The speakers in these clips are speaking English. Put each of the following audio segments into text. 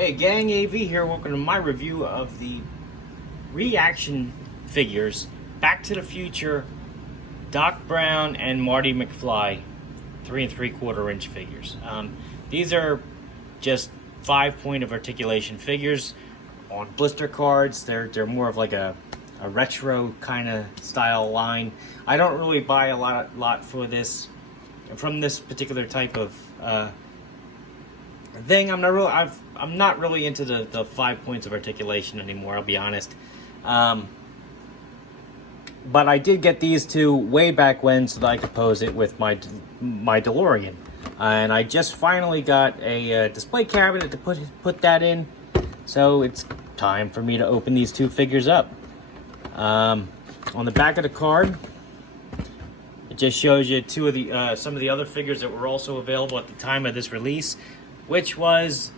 Hey gang, AV here. Welcome to my review of the reaction figures Back to the Future Doc Brown and Marty McFly 3 3/4 inch figures. These are just 5-point of articulation figures on blister cards. They're more of like a retro kind of style line. I don't really buy a lot for this from this particular type of thing. I'm not really into the 5 points of articulation anymore, I'll be honest. But I did get these two way back when so that I could pose it with my DeLorean. And I just finally got a display cabinet to put that in. So it's time for me to open these two figures up. On the back of the card, it just shows you two of the some of the other figures that were also available at the time of this release, which was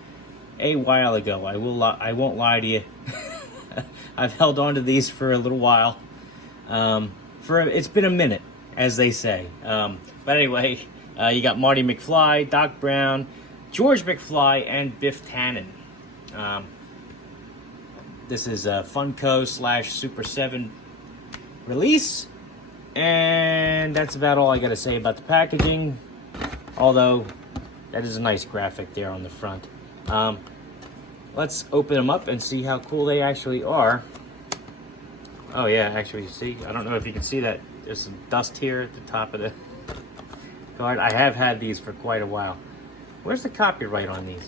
a while ago. I won't lie to you. I've held on to these for a little while. It's been a minute, as they say. But anyway, you got Marty McFly, Doc Brown, George McFly, and Biff Tannen. This is a Funko / Super 7 release. And that's about all I got to say about the packaging. Although, that is a nice graphic there on the front. Let's open them up and see how cool they actually are. Oh yeah, actually, see, I don't know if you can see that. There's some dust here at the top of the card. I have had these for quite a while. Where's the copyright on these?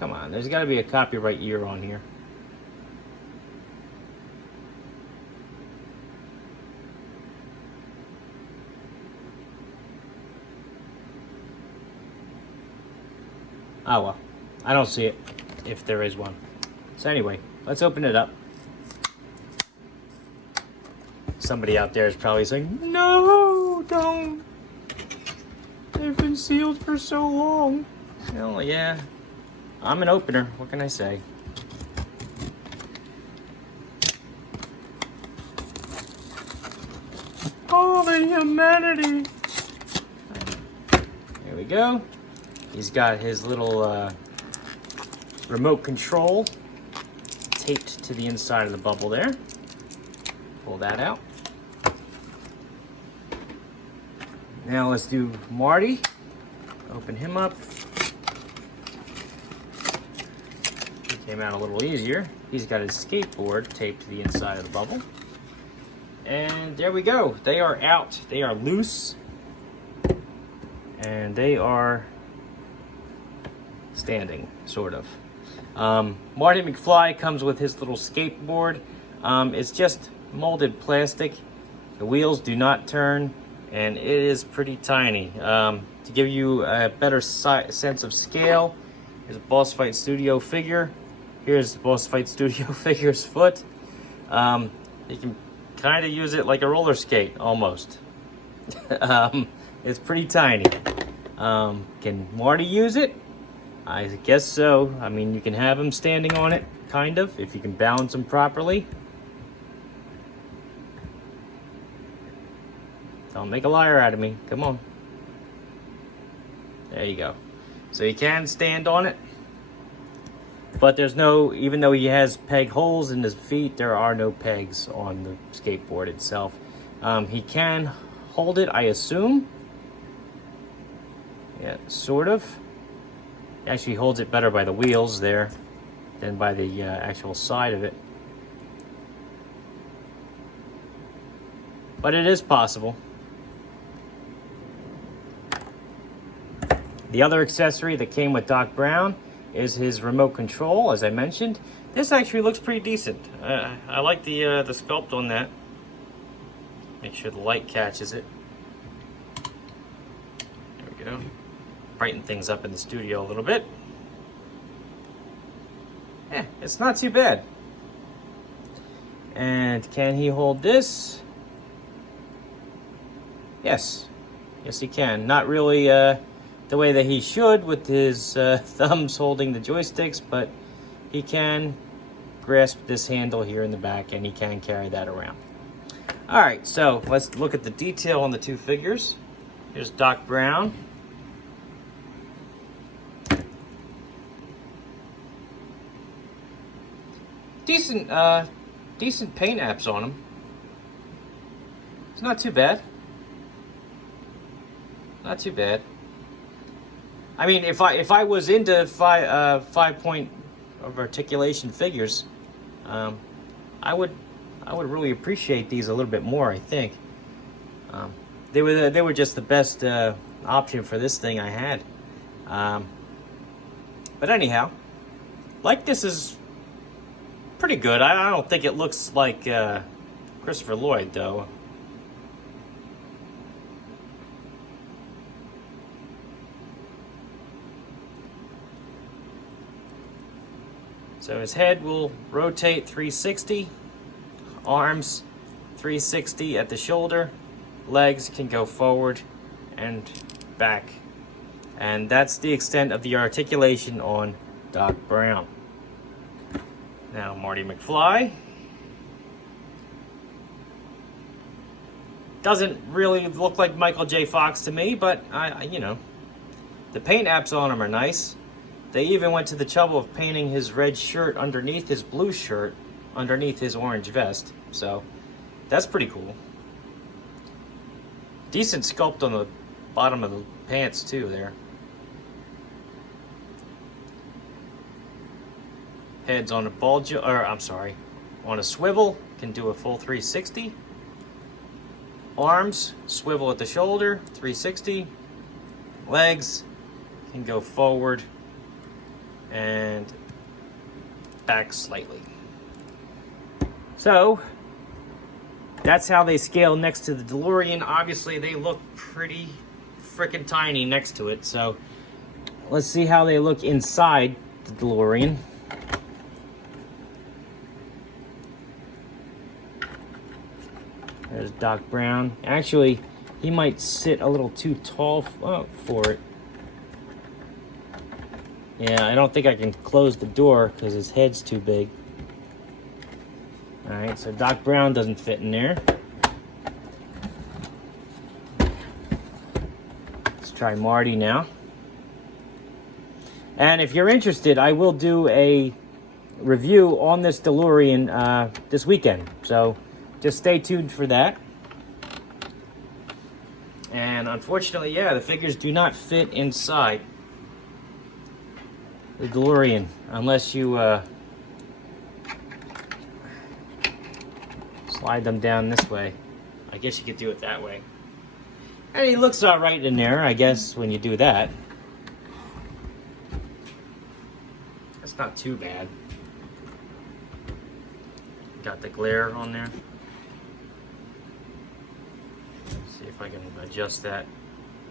Come on, there's got to be a copyright year on here. Oh well, I don't see it, if there is one. So anyway, let's open it up. Somebody out there is probably saying, no, don't. They've been sealed for so long. Oh yeah, I'm an opener, what can I say? Oh, the humanity. There we go. He's got his little remote control taped to the inside of the bubble there. Pull that out. Now let's do Marty. Open him up. He came out a little easier. He's got his skateboard taped to the inside of the bubble. And there we go. They are out. They are loose. And they are standing, sort of. Marty McFly comes with his little skateboard. It's just molded plastic. The wheels do not turn, and it is pretty tiny. To give you a better sense of scale, here's a Boss Fight Studio figure. Here's the Boss Fight Studio figure's foot. You can kind of use it like a roller skate, almost. It's pretty tiny. Can Marty use it? I guess so. I mean, you can have him standing on it, kind of, if you can balance him properly. Don't make a liar out of me. Come on. There you go. So he can stand on it. But there's no, even though he has peg holes in his feet, there are no pegs on the skateboard itself. He can hold it, I assume. Yeah, sort of. Actually holds it better by the wheels there than by the actual side of it. But it is possible. The other accessory that came with Doc Brown is his remote control, as I mentioned. This actually looks pretty decent. I like the sculpt on that. Make sure the light catches it. There we go. Brighten things up in the studio a little bit. Yeah, it's not too bad. And can he hold this? Yes. Yes, he can. Not really the way that he should with his thumbs holding the joysticks, but he can grasp this handle here in the back and he can carry that around. All right, so let's look at the detail on the two figures. Here's Doc Brown. Decent paint apps on him. It's not too bad. Not too bad. I mean, if I was into 5-point of articulation figures, I would really appreciate these a little bit more. I think they were just the best option for this thing I had. But anyhow, like, this is pretty good. I don't think it looks like Christopher Lloyd, though. So his head will rotate 360, arms 360 at the shoulder, legs can go forward and back. And that's the extent of the articulation on Doc Brown. Now Marty McFly. Doesn't really look like Michael J. Fox to me, but you know, the paint apps on him are nice. They even went to the trouble of painting his red shirt underneath his blue shirt, underneath his orange vest. So that's pretty cool. Decent sculpt on the bottom of the pants too there. Head's on a on a swivel, can do a full 360. Arms, swivel at the shoulder, 360. Legs can go forward and back slightly. So that's how they scale next to the DeLorean. Obviously they look pretty freaking tiny next to it, so let's see how they look inside the DeLorean. There's Doc Brown. Actually, he might sit a little too tall for it. Yeah, I don't think I can close the door because his head's too big. Alright, so Doc Brown doesn't fit in there. Let's try Marty now. And if you're interested, I will do a review on this DeLorean this weekend. So just stay tuned for that. And unfortunately, yeah, the figures do not fit inside the DeLorean unless you slide them down this way. I guess you could do it that way. And he looks all right in there, I guess, when you do that. That's not too bad. Got the glare on there. Let's see if I can adjust that.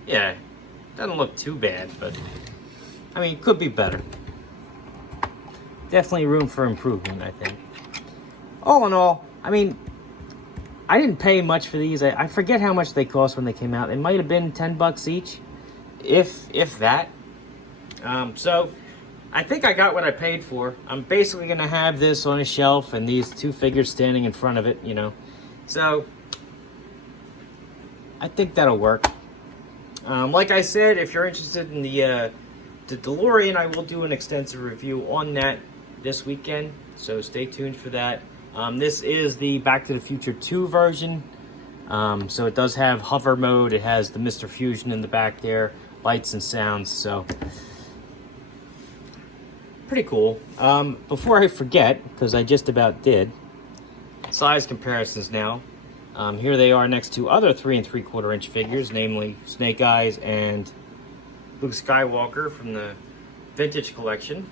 Yeah, doesn't look too bad, but I mean, it could be better. Definitely room for improvement, I think. All in all, I mean, I didn't pay much for these. I forget how much they cost when they came out. It might have been $10 each, if that. So I think I got what I paid for. I'm basically going to have this on a shelf and these two figures standing in front of it, you know. So I think that'll work. Like I said, if you're interested in the DeLorean, I will do an extensive review on that this weekend, so stay tuned for that. This is the Back to the Future 2 version, so it does have hover mode. It has the Mr. Fusion in the back there, lights and sounds, so pretty cool. Before I forget, because I just about did, size comparisons now. Here they are next to other 3 3/4 inch figures, namely Snake Eyes and Luke Skywalker from the Vintage Collection.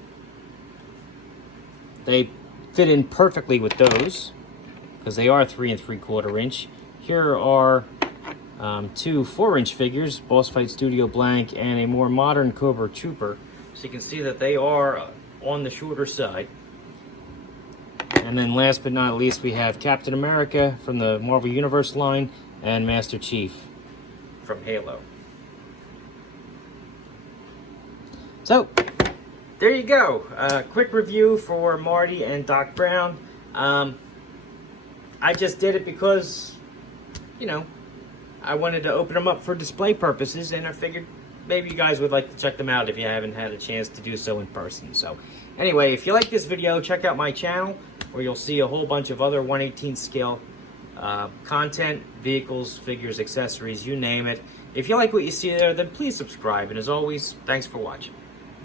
They fit in perfectly with those because they are 3 3/4 inch. Here are two 4-inch figures, Boss Fight Studio Blank and a more modern Cobra Trooper. So you can see that they are on the shorter side. And then last but not least, we have Captain America from the Marvel Universe line and Master Chief from Halo. So, there you go. Quick review for Marty and Doc Brown. I just did it because, you know, I wanted to open them up for display purposes, and I figured maybe you guys would like to check them out if you haven't had a chance to do so in person. So anyway, if you like this video, check out my channel where you'll see a whole bunch of other 1/18 scale content, vehicles, figures, accessories, you name it. If you like what you see there, then please subscribe. And as always, thanks for watching.